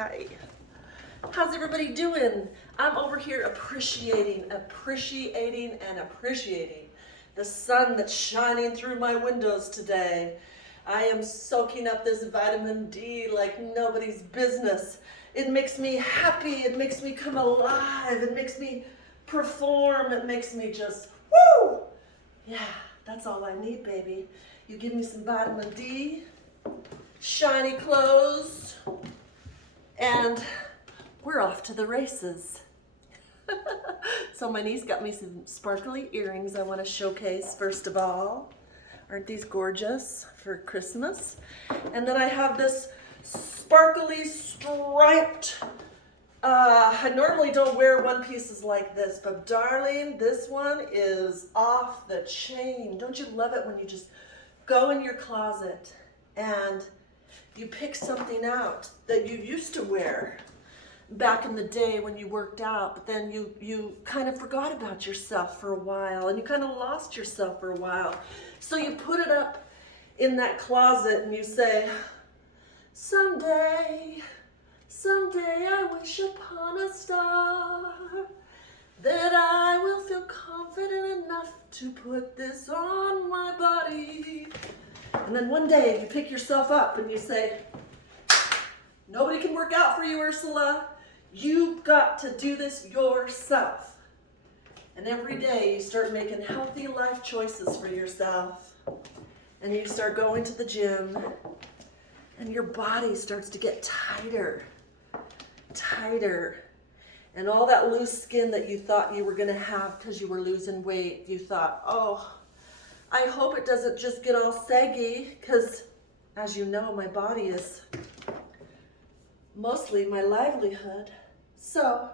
Hi. How's everybody doing? I'm over here appreciating the sun that's shining through my windows today. I am soaking up this vitamin D like nobody's business. It makes me happy, it makes me come alive, it makes me perform, it makes me just, woo! Yeah, that's all I need, baby. You give me some vitamin D, shiny clothes, and we're off to the races. So my niece got me some sparkly earrings I want to showcase first of all. Aren't these gorgeous for Christmas? And then I have this sparkly striped, I normally don't wear one pieces like this, but darling, this one is off the chain. Don't you love it when you just go in your closet and you pick something out that you used to wear back in the day when you worked out, but then you kind of forgot about yourself for a while and you kind of lost yourself for a while. So you put it up in that closet and you say, someday I wish upon a star that I will feel confident enough to put this on my body. And then one day you pick yourself up and you say, nobody can work out for you, Ursula. You've got to do this yourself. And every day you start making healthy life choices for yourself. And you start going to the gym and your body starts to get tighter. And all that loose skin that you thought you were going to have because you were losing weight, you thought, oh, I hope it doesn't just get all saggy, because as you know, my body is mostly my livelihood. So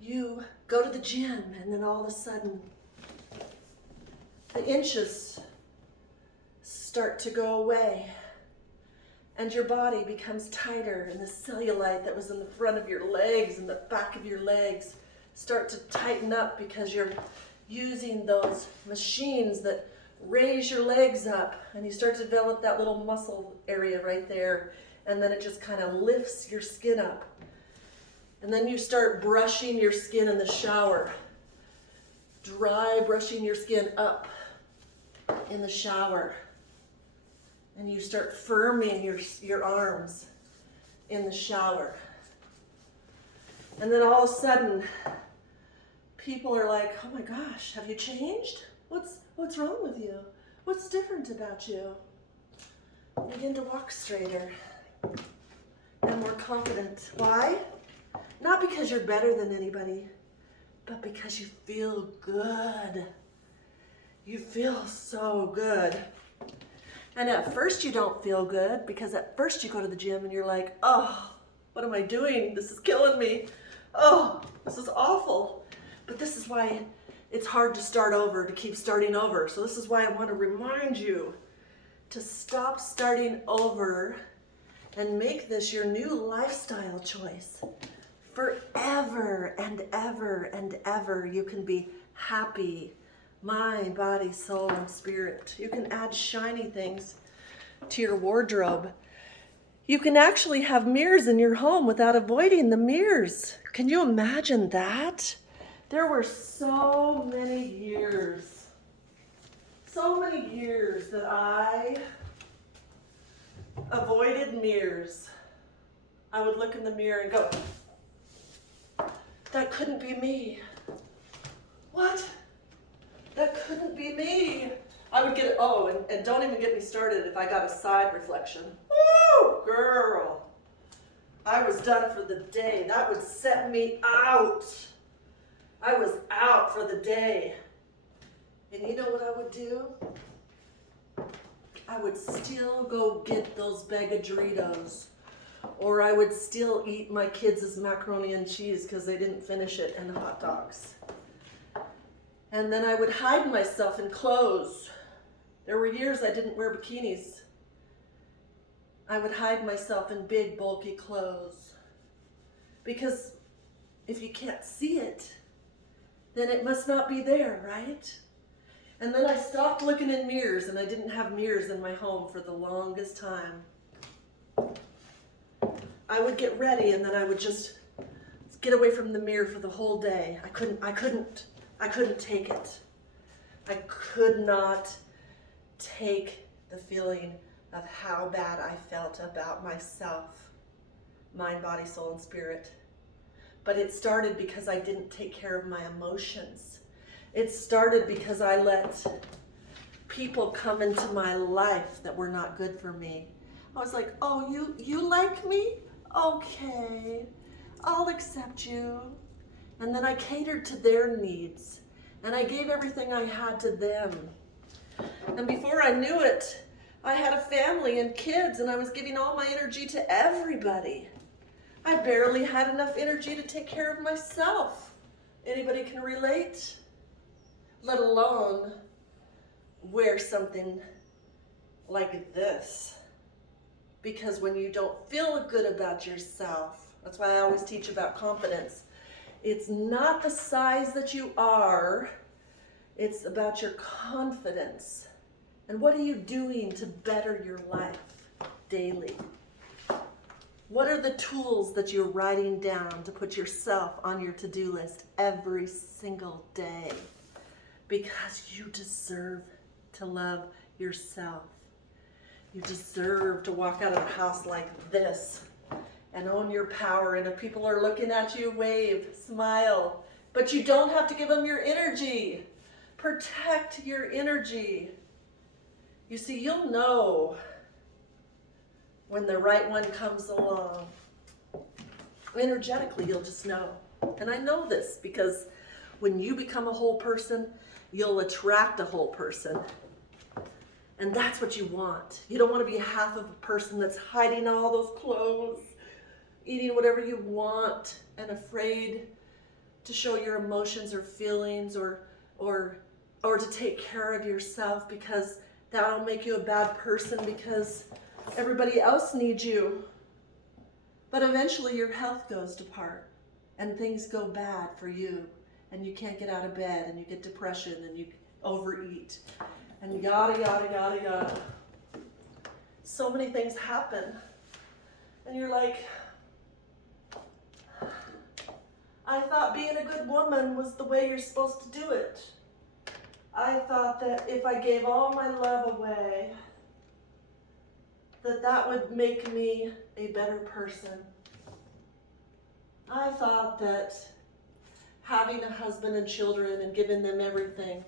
you go to the gym and then all of a sudden the inches start to go away and your body becomes tighter, and the cellulite that was in the front of your legs and the back of your legs start to tighten up because you're using those machines that raise your legs up, and you start to develop that little muscle area right there, and then it just kind of lifts your skin up. And then you start brushing your skin in the shower, dry brushing your skin up in the shower, and you start firming your arms in the shower. And then all of a sudden people are like, oh my gosh, have you changed? What's wrong with you? What's different about you? You begin to walk straighter and more confident. Why? Not because you're better than anybody, but because you feel good. You feel so good. And at first you don't feel good, because at first you go to the gym and you're like, oh, what am I doing? This is killing me. Oh, this is awful. But this is why it's hard to start over, to keep starting over. So this is why I want to remind you to stop starting over and make this your new lifestyle choice. Forever and ever and ever, you can be happy, mind, body, soul, and spirit. You can add shiny things to your wardrobe. You can actually have mirrors in your home without avoiding the mirrors. Can you imagine that? There were so many years that I avoided mirrors. I would look in the mirror and go, that couldn't be me. What? That couldn't be me. I would get, and don't even get me started if I got a side reflection. Woo, girl. I was done for the day. That would set me out. I was out for the day. And you know what I would do? I would still go get those bag of Doritos. Or I would still eat my kids' macaroni and cheese because they didn't finish it, and hot dogs. And then I would hide myself in clothes. There were years I didn't wear bikinis. I would hide myself in big, bulky clothes. Because if you can't see it, then it must not be there, right? And then I stopped looking in mirrors, and I didn't have mirrors in my home for the longest time. I would get ready and then I would just get away from the mirror for the whole day. I couldn't take it. I could not take the feeling of how bad I felt about myself, mind, body, soul, and spirit. But it started because I didn't take care of my emotions. It started because I let people come into my life that were not good for me. I was like, oh, you like me? Okay, I'll accept you. And then I catered to their needs and I gave everything I had to them. And before I knew it, I had a family and kids and I was giving all my energy to everybody. I barely had enough energy to take care of myself. Anybody can relate? Let alone wear something like this. Because when you don't feel good about yourself, that's why I always teach about confidence. It's not the size that you are, it's about your confidence. And what are you doing to better your life daily? What are the tools that you're writing down to put yourself on your to-do list every single day? Because you deserve to love yourself. You deserve to walk out of the house like this and own your power. And if people are looking at you, wave, smile. But you don't have to give them your energy. Protect your energy. You see, you'll know when the right one comes along. Energetically, you'll just know. And I know this because when you become a whole person, you'll attract a whole person. And that's what you want. You don't want to be half of a person that's hiding all those clothes, eating whatever you want, and afraid to show your emotions or feelings or to take care of yourself, because that'll make you a bad person because everybody else needs you. But eventually your health goes to part and things go bad for you and you can't get out of bed and you get depression and you overeat and yada, yada, yada, yada. So many things happen and you're like, I thought being a good woman was the way you're supposed to do it. I thought that if I gave all my love away, that would make me a better person. I thought that having a husband and children and giving them everything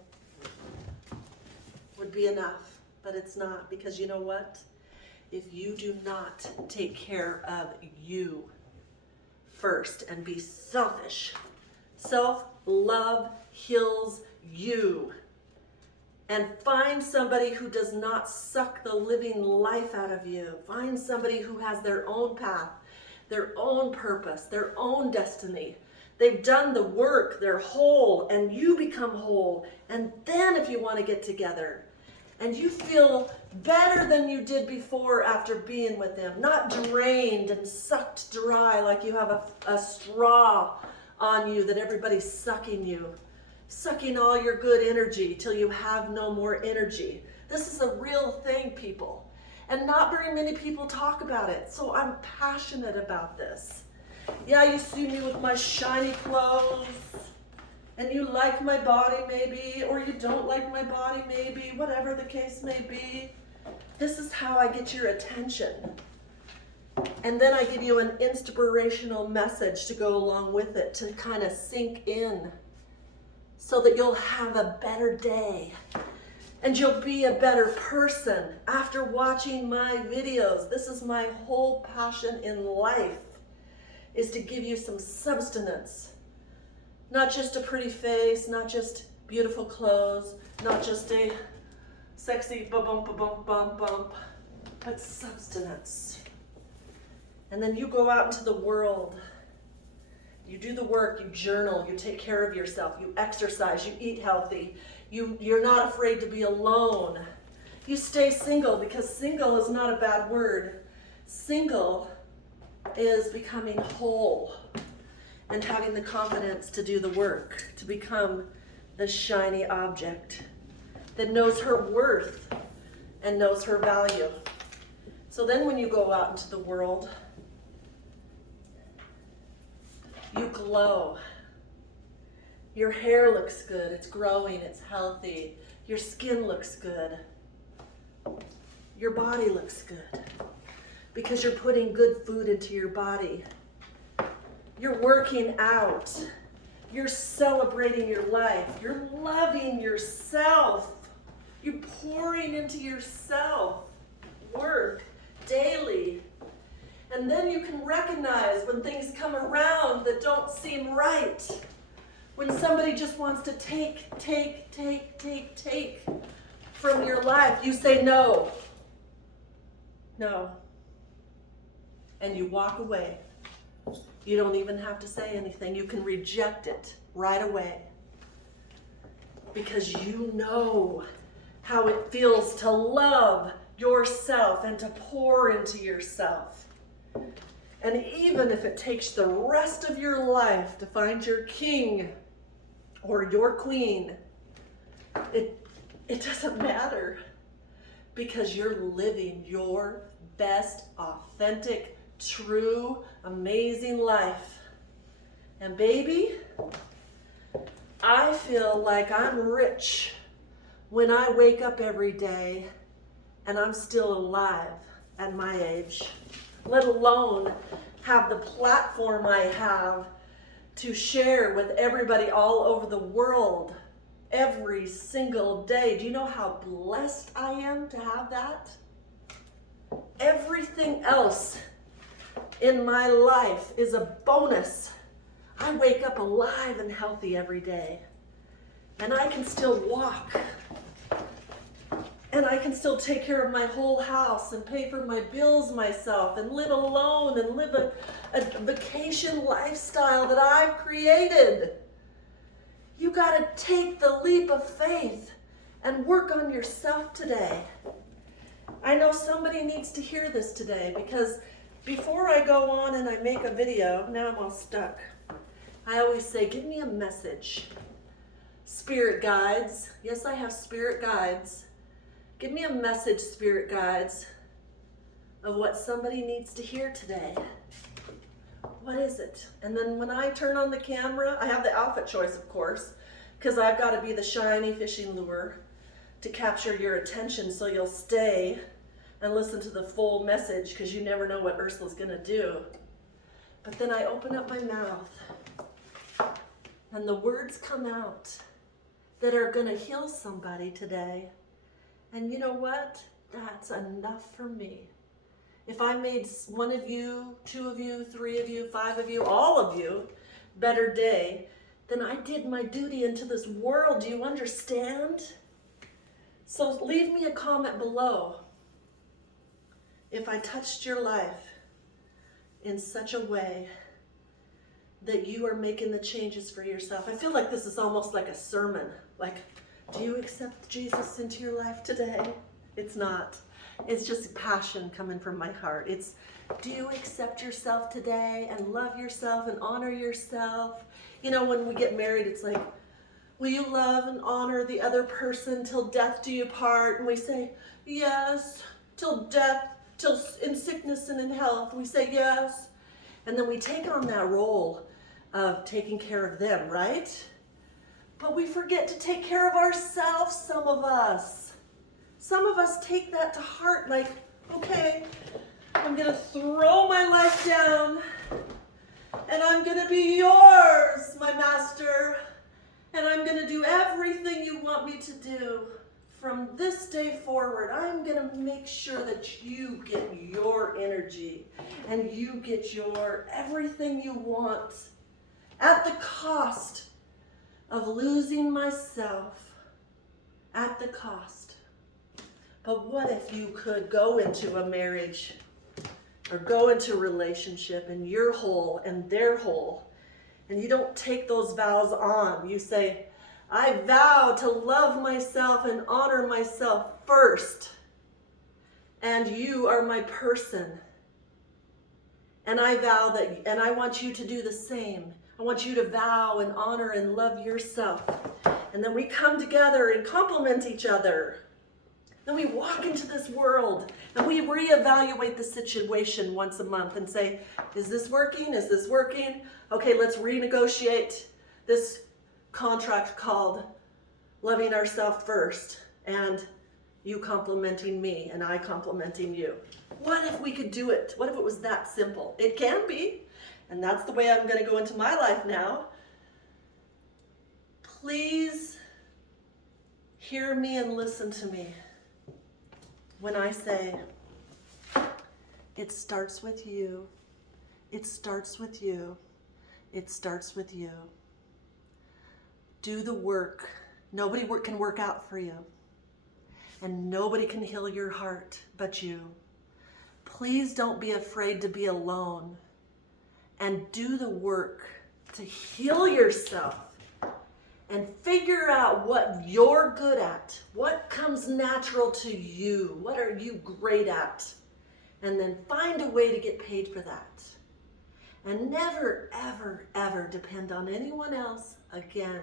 would be enough, but it's not, because you know what? If you do not take care of you first and be selfish, self-love heals you. And find somebody who does not suck the living life out of you. Find somebody who has their own path, their own purpose, their own destiny. They've done the work, they're whole, and you become whole. And then if you want to get together and you feel better than you did before after being with them, not drained and sucked dry like you have a straw on you that everybody's sucking you. Sucking all your good energy till you have no more energy. This is a real thing, people. And not very many people talk about it. So I'm passionate about this. Yeah, you see me with my shiny clothes, and you like my body maybe, or you don't like my body maybe, whatever the case may be. This is how I get your attention. And then I give you an inspirational message to go along with it to kind of sink in, so that you'll have a better day and you'll be a better person after watching my videos. This is my whole passion in life, is to give you some substance. Not just a pretty face, not just beautiful clothes, not just a sexy bump, but substance. And then you go out into the world. You do the work, you journal, you take care of yourself, you exercise, you eat healthy, you're not afraid to be alone. You stay single, because single is not a bad word. Single is becoming whole and having the confidence to do the work, to become the shiny object that knows her worth and knows her value. So then when you go out into the world, You glow. Your hair looks good. It's growing. It's healthy. Your skin looks good. Your body looks good because you're putting good food into your body. You're working out. You're celebrating your life. You're loving yourself. You're pouring into yourself. Work daily. And then you can recognize when things come around that don't seem right. When somebody just wants to take from your life, you say no. No. And you walk away. You don't even have to say anything. You can reject it right away. Because you know how it feels to love yourself and to pour into yourself. And even if it takes the rest of your life to find your king or your queen, it doesn't matter, because you're living your best, authentic, true, amazing life. And baby, I feel like I'm rich when I wake up every day and I'm still alive at my age, let alone have the platform I have to share with everybody all over the world every single day. Do you know how blessed I am to have that? Everything else in my life is a bonus. I wake up alive and healthy every day, and I can still walk, and I can still take care of my whole house and pay for my bills myself and live alone and live a vacation lifestyle that I've created. You got to take the leap of faith and work on yourself today. I know somebody needs to hear this today, because before I go on and I make a video, now I'm all stuck, I always say, give me a message. Spirit guides. Yes, I have spirit guides. Give me a message, spirit guides, of what somebody needs to hear today. What is it? And then when I turn on the camera, I have the outfit choice, of course, because I've got to be the shiny fishing lure to capture your attention so you'll stay and listen to the full message, because you never know what Ursula's going to do. But then I open up my mouth and the words come out that are going to heal somebody today. And you know what? That's enough for me. If I made one of you, two of you, three of you, five of you, all of you, better day, then I did my duty into this world. Do you understand? So leave me a comment below if I touched your life in such a way that you are making the changes for yourself. I feel like this is almost like a sermon. Like, do you accept Jesus into your life today? It's not. It's just passion coming from my heart. It's, do you accept yourself today and love yourself and honor yourself? You know, when we get married, it's like, will you love and honor the other person till death do you part? And we say, yes, till death, till in sickness and in health. We say yes. And then we take on that role of taking care of them, right? But we forget to take care of ourselves, some of us. Some of us take that to heart, like, okay, I'm going to throw my life down, and I'm going to be yours, my master, and I'm going to do everything you want me to do. From this day forward, I'm going to make sure that you get your energy, and you get your everything you want, at the cost of losing myself, at the cost. But what if you could go into a marriage or go into a relationship and you're whole and they're whole, and you don't take those vows on. You say, I vow to love myself and honor myself first, and you are my person. And I vow that, and I want you to do the same. I want you to vow and honor and love yourself. And then we come together and complement each other. Then we walk into this world and we reevaluate the situation once a month and say, is this working? Is this working? Okay, let's renegotiate this contract called loving ourselves first and you complimenting me and I complimenting you. What if we could do it? What if it was that simple? It can be. And that's the way I'm going to go into my life now. Please hear me and listen to me when I say, it starts with you. It starts with you. It starts with you. Do the work. Nobody can work out for you. And nobody can heal your heart but you. Please don't be afraid to be alone. And do the work to heal yourself and figure out what you're good at, what comes natural to you, what are you great at, and then find a way to get paid for that. And never, ever, ever depend on anyone else again.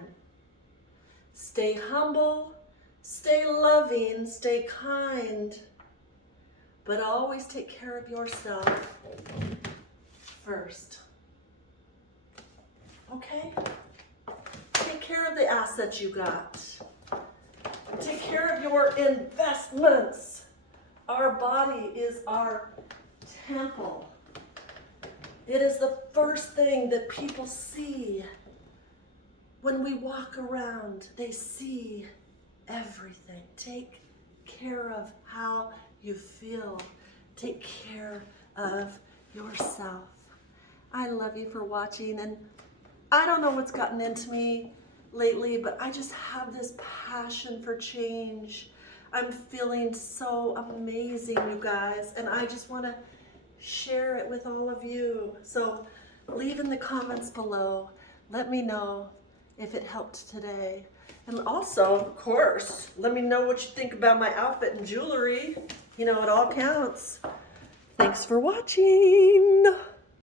Stay humble, stay loving, stay kind, but always take care of yourself first. Okay? Take care of the assets you got. Take care of your investments. Our body is our temple. It is the first thing that people see when we walk around. They see everything. Take care of how you feel. Take care of yourself. I love you for watching, and I don't know what's gotten into me lately, but I just have this passion for change. I'm feeling so amazing, you guys, and I just want to share it with all of you. So leave in the comments below. Let me know if it helped today. And also, of course, let me know what you think about my outfit and jewelry. You know, it all counts. Thanks for watching.